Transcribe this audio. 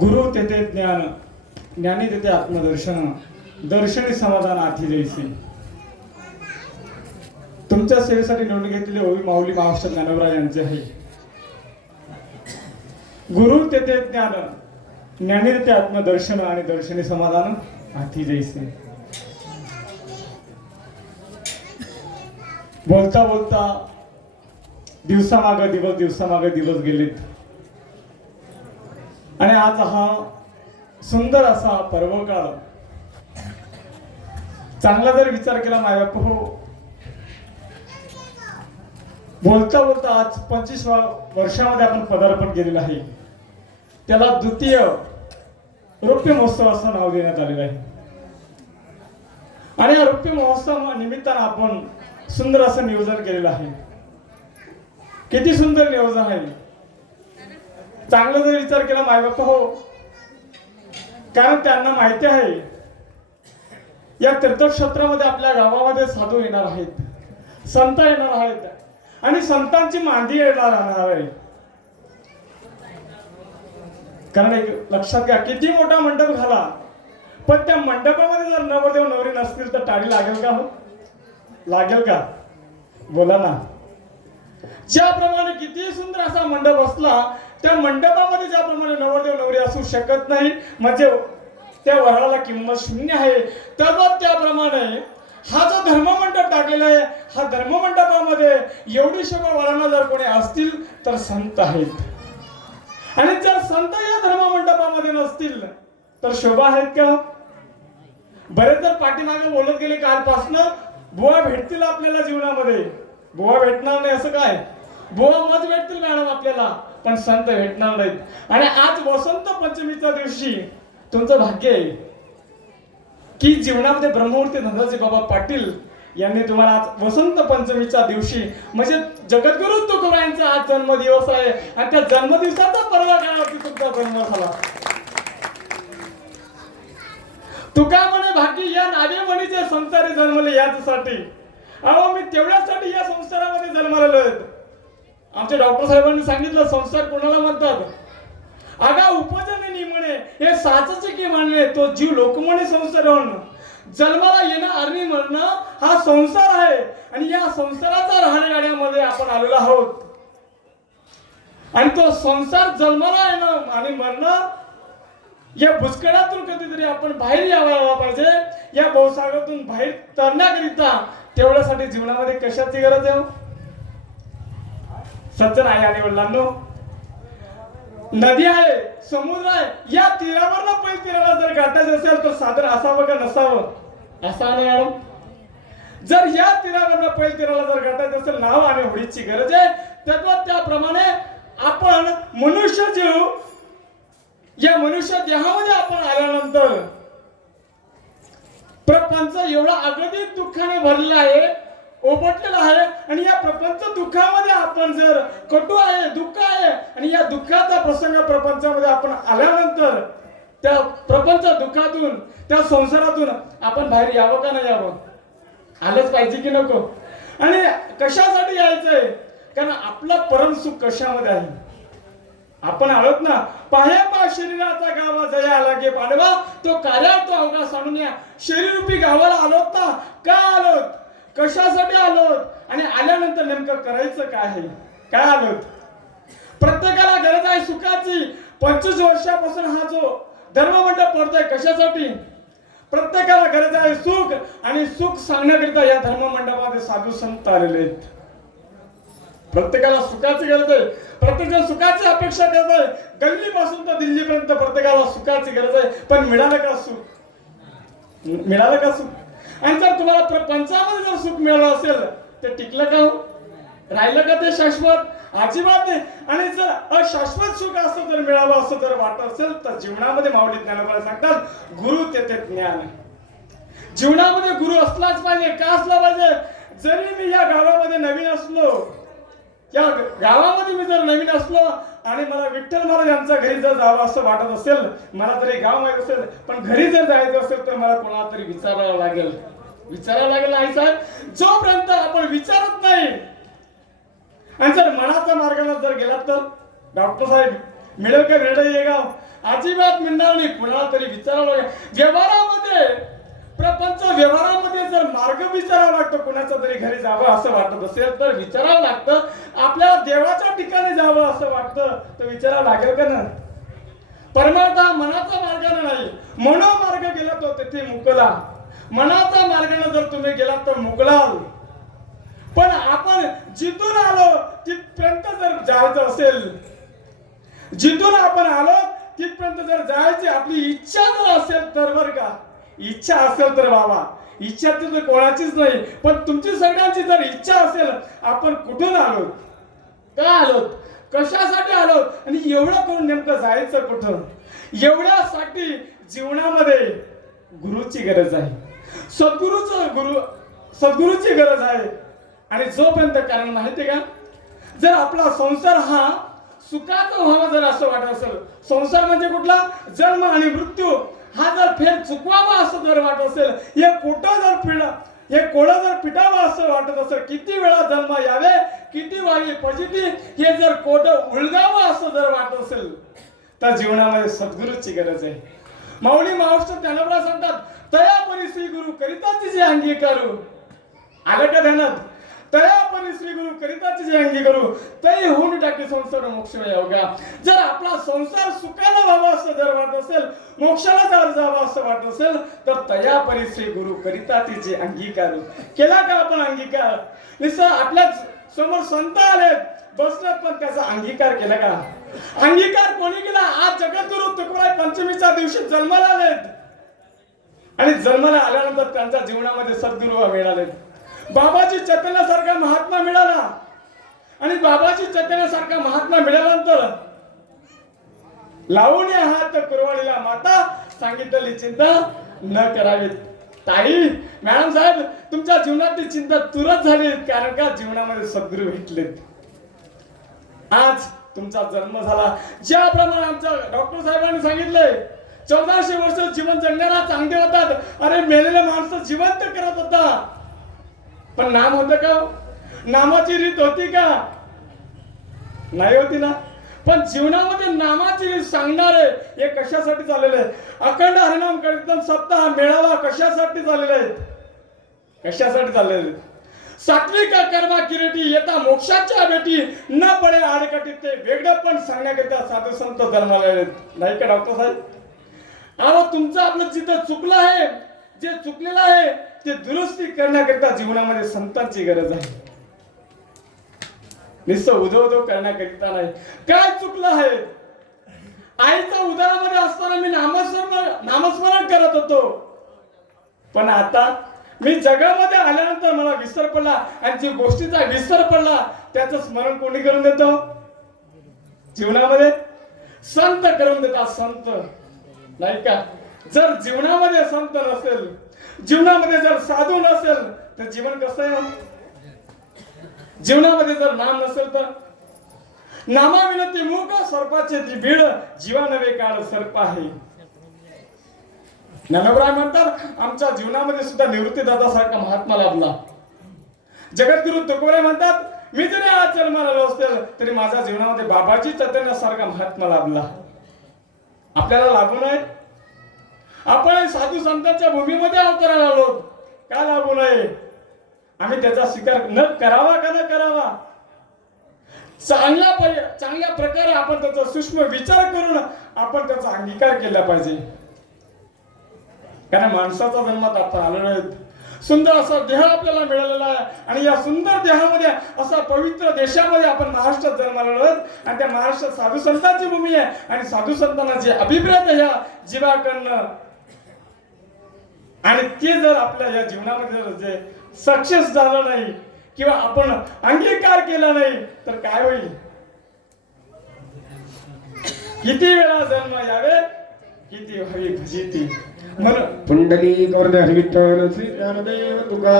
गुरु तेथे ज्ञान ज्ञानी तेथे आत्मदर्शन दर्शनी समाधान आधी जैसे तुमच्या सेवेसाठी निवडून घेतलेली ओवी माऊली महाराष्ट्र ज्ञानवराज यांचे आहे. गुरु तेथे ज्ञान ज्ञानी तेथे आत्मदर्शन आणि दर्शनी समाधान आधी जैसे बोलता बोलता दिवसामागे दिवस दिवसामागे दिवस गेलेत. आणि आज हा सुंदर असा पर्व काळ चांगला जर विचार केला माझ्या हो. बोलता बोलता आज पंचवीस वर्षामध्ये आपण पदार्पण केलेलं आहे. त्याला द्वितीय रौप्य महोत्सव असं नाव देण्यात आलेलं आहे. आणि या रौप्य महोत्सव निमित्तानं आपण सुंदर असं नियोजन केलेलं आहे. किती सुंदर नियोजन आहे. चांगला जर विचार केला मायबाप हो. कारण त्यांना माहिती आहे या तीर्थक्षेत्रामध्ये आपल्या गावामध्ये साधू येणार आहेत संत येणार आहेत आणि संतांची मांदी येणार राहणार आहे. कारण एक लक्षात घ्या किती मोठा मंडप झाला पण त्या मंडपामध्ये जर नवरदेव नवरी नसतील तर टाळी लागेल का हो? लागेल का? बोला ना. ज्याप्रमाणे किती सुंदर असा मंडप असला त्या मंडपामध्ये ज्याप्रमाणे नवरदेव नवरी असू शकत नाही म्हणजे त्या वराला किंमत शून्य आहे. तर त्याप्रमाणे हा जो धर्ममंडप टाकलेला आहे हा धर्ममंडपामध्ये एवढी शोभा वरांना जर कोणी असतील तर संत आहेत. आणि जर संत या धर्ममंडपामध्ये नसतील तर शोभा आहेत का? बरेच जर पाठीमागे बोलत गेले कालपासनं बुवा भेटतील आपल्याला जीवनामध्ये. बुवा भेटणार नाही असं काय? बुवा मत भेटतील मॅडम आपल्याला. पण संत भेटणार नाहीत. आणि आज वसंत पंचमीच्या दिवशी तुमचं भाग्य आहे की जीवनामध्ये ब्रह्ममूर्ती धनराजी बाबा पाटील यांनी तुम्हाला आज वसंत पंचमीच्या दिवशी म्हणजे जगद्गुरु तुकोबांचा आज जन्मदिवस आहे. आणि त्या जन्मदिवसाचा पर्व काळावरती तुमचा जन्म झाला. तुका म्हणे भाग्य या नागेमणीचे संसारी जन्मले याचसाठी अहो मी तेवढ्यासाठी या संसारामध्ये जन्मलेलो आहेत आमच्या डॉक्टर साहेबांनी सांगितलं संसार कोणाला म्हणतात? अगा उपजननी म्हणे. हे साचच की म्हणणे तो जीव लोक म्हणे संसार होणं जन्माला येणं आणि मरणं हा संसार आहे. आणि या संसाराचा राहण्यागाड्यामध्ये आपण आलेलो आहोत. आणि तो संसार जन्माला येणं आणि मरणं या भुसकडातून कधीतरी आपण बाहेर यावं पाहिजे. या भवसागरातून बाहेर तरण्याकरिता तेवढ्यासाठी जीवनामध्ये कशाची गरज आहे? सज्जन आहे आणि वडिलांनो. नदी आहे समुद्र आहे या तीरावर ना पै तीराला जर गाठायचं असेल तर साधन असावं का नसावं. असा आणि मॅडम. जर या तीरावर पैल तीराला जर गाठायचं असेल नाव आणि होडीची गरज आहे. तेव्हा त्याप्रमाणे आपण मनुष्य जीव या मनुष्य देहामध्ये आपण आल्यानंतर प्रपंच एवढा अगदी दुःखाने भरलेला आहे ओबटलेला आहे आणि या प्रपंच दुःखामध्ये आपण जर कटू आहे दुःख आहे आणि या दुःखाचा प्रसंग प्रपंचामध्ये आपण आल्यानंतर त्या प्रपंच दुःखातून त्या संसारातून आपण बाहेर यावं का नाही यावं? आलंच पाहिजे की नको? आणि कशासाठी यायचंय? कारण आपलं परम सुख कशामध्ये आहे? आपण आलोत ना पाहे पा शरीराचा गावा जया लागे पाडवा तो कार्या तो अवघा सांडून या. शरीरूपी गावाला आलोत ना का आलोत? कशासाठी आलोत आणि आल्यानंतर नेमकं करायचं काय आहे? काय आलोत प्रत्येकाला गरज आहे सुखाची. पंचवीस वर्षापासून हा जो धर्ममंडप पडतोय कशासाठी? प्रत्येकाला गरज आहे सुख. आणि सुख सांगण्याकरिता या धर्ममंडपामध्ये साधू संत आलेले आहेत. प्रत्येकाला सुखाची गरज आहे. प्रत्येक सुखाची अपेक्षा करत आहे. गल्लीपासून तर दिल्लीपर्यंत प्रत्येकाला सुखाची गरज आहे. पण मिळालं का सुख? मिळालं का सुख? आणि जर तुम्हाला प्रपंचामध्ये जर सुख मिळालं असेल तर टिकलं का हो? राहिलं का ते शाश्वत? अजिबात नाही. आणि जर अशाश्वत सुख असं जर मिळावं असं जर वाटत असेल तर जीवनामध्ये माऊली ज्ञानोबा सांगतात गुरु तेथे ज्ञान जीवनामध्ये गुरु असलाच पाहिजे का असला पाहिजे? जरी मी या गावामध्ये नवीन असलो या गावामध्ये मी जर नवीन असलो आणि मला विठ्ठल महाराज यांचा घरी जर जावं असं वाटत असेल मला तरी गाव माहीत असेल पण घरी जर जायचं असेल तर मला कोणाला तरी विचारावं लागेल. विचारावं लागेल आई साहेब? जोपर्यंत आपण विचारत नाही आणि जर मनाच्या मार्गाला जर गेलात तर डॉक्टर साहेब मिळेल का मिळेल ये गाव? अजिबात मिळणार नाही कुणाला तरी विचारावं लागेल. व्यवहारामध्ये प्रपंच व्यवहारामध्ये जर मार्ग विचारावा लागतो कुणाच्या तरी घरी जावं असं वाटत असेल तर विचारावं लागतं. आपल्या देवाच्या ठिकाणी जावं असं वाटतं तर विचारावं लागेल का ना परमार्थ मनाचा मार्गाने नाही. मनोमार्ग गेला तो तेथे मुकला. मनाचा मार्गाने जर तुम्ही गेलात तर मुकलाल. पण आपण जिथून आलो तिथपर्यंत जर जायचं असेल जिथून आपण आलो तिथपर्यंत जर जायची आपली इच्छा जर असेल तर बरं का? इच्छा असेल तर बाबा. इच्छा तर कोणाचीच नाही पण तुमची सगळ्यांची जर इच्छा असेल आपण कुठून आलो का आलो कशासाठी आलो आणि एवढं करून नेमकं जायचं कुठं? एवढ्यासाठी जीवनामध्ये गुरुची गरज आहे. सद्गुरूचं गुरु सद्गुरूची गरज आहे. आणि जोपर्यंत कारण माहिती का? जर आपला संसार हा सुखाचा व्हावा जर असं वाटत असेल संसार म्हणजे कुठला? जन्म आणि मृत्यू. हा जर फेर चुकवावा असं जर वाटत असेल हे कुठं जर पिढा हे कोळं जर पिटावं असं वाटत असेल किती वेळा जन्म यावे किती वागे पजिती हे जर कोट उलगावं असं जर वाटत असेल तर जीवनामध्ये सद्गुरूची गरज आहे. माऊली महाराष्ट्र ज्ञानोबा सांगतात तया परी श्री गुरु करिताची जे अंगीकारू. आलं का ध्यानात? तया परी श्री गुरु करिताची जे अंगीकारू तई होऊन टाकी संसार मोक्ष योगा जर आपला संसार सुखाला व्हावा असं जर वाटत असेल मोक्षाला जर जावा असं वाटत असेल तर तया परी श्री गुरु करिता जे अंगीकारू केला का आपण अंगीकार? निसं आपल्यासमोर संत आलेत बसलेत पण त्याचा अंगीकार केला का? अंगीकार कोणी केला? आज जगद्गुरु तुकोबाई पंचमीच्या दिवशी जन्माला आलेत. आणि जन्माला आल्यानंतर त्यांच्या जीवनामध्ये सद्गुरु मिळाले बाबाजी चैतन्यासारखा महात्मा मिळाला. आणि बाबाजी चैतन्यासारखा महात्मा मिळाल्यानंतर लावून हात कुरवाडीला माता सांगितलेली चिंता न करावी ताई मॅडम साहेब तुमच्या जीवनातली चिंता तुरंत झाली कारण का जीवनामध्ये सद्गुरू भेटलेत. आज तुमचा जन्म झाला. ज्याप्रमाणे आमच्या डॉक्टर साहेबांनी सांगितलंय चौदाशे वर्ष जीवन जगणारा चांगले होतात. अरे मेलेले माणसं जिवंत करत होता पण नाम होतं का हो? नामाची रीत होती का? नाही होती ना? पण जीवनामध्ये नामाची रीत सांगणारे हे कशासाठी झालेले आहेत? अखंड हरिनाम कीर्तन सप्ताह मेळावा कशासाठी झालेले आहेत? कशासाठी झालेले आहेत? सात्विक कर्मा किरीटी येता मोक्षाच्या भेटी न पडे आडकाठी ते वेगळं पण सांगण्याकरिता साधू संत धर्माला नाही का डॉक्टर साहेब? अहो तुमचं आपलं जिथं चुकलं आहे जे चुकलेलं आहे ते दुरुस्ती करण्याकरिता जीवनामध्ये संतांची गरज आहे. नुसतं उदो उदो करण्याकरिता नाही. काय चुकलं आहे? आईच्या उदरामध्ये असताना मी नामस्मरण नामस्मरण करत होतो. पण आता मी जगामध्ये आल्यानंतर मला विसर पडला आणि जी गोष्टीचा विसर पडला त्याचं स्मरण कोणी करून देतो? जीवनामध्ये? संत करून देतात संत. नाही का? जर जीवनामध्ये संत नसेल जीवनामध्ये जर साधू नसेल तर जीवन कसं आहे? जीवनामध्ये जर नाम नसेल तर? नामा विनंती मूक सर्पाचे ती बीड जीवा नवे काळ सर्प आहे. ज्ञानोबराय म्हणतात आमच्या जीवनामध्ये सुद्धा निवृत्ती दादासारखा महात्मा लाभला. जगद्गुरु तुकोबराय म्हणतात मी जरी आज जन्माला आलो असेल तरी माझ्या जीवनामध्ये बाबाजी चैतन्यासारखा महात्मा लाभला. आपल्याला लाभू नये? आपण साधू संतांच्या भूमीमध्ये अवतरायला आलो. का लागू नये? आम्ही त्याचा स्वीकार न करावा का न करावा? चांगला परि- चांगल्या प्रकारे आपण त्याचा सूक्ष्म विचार करून आपण त्याचा अंगीकार केला पाहिजे. कारण माणसाचा जन्मात आता आलेला आहे सुंदर असा देह आपल्याला मिळालेला आहे. आणि या सुंदर देहामध्ये असा पवित्र देशामध्ये आपण महाराष्ट्रात जन्मालेलो आहोत. आणि त्या महाराष्ट्रात साधू संतांची भूमी आहे. आणि साधू संतांना जे अभिप्रेत ह्या जीवाकडनं आणि ते जर आपल्या या जीवनामध्ये जर जे सक्सेस झालं नाही किंवा आपण अंगीकार केला नाही तर काय होईल? किती वेळा जन्म यावे? किती हवी भजिती. म्हणून पुंडली गौरव विठ्ठल श्री ज्ञानदेव तुका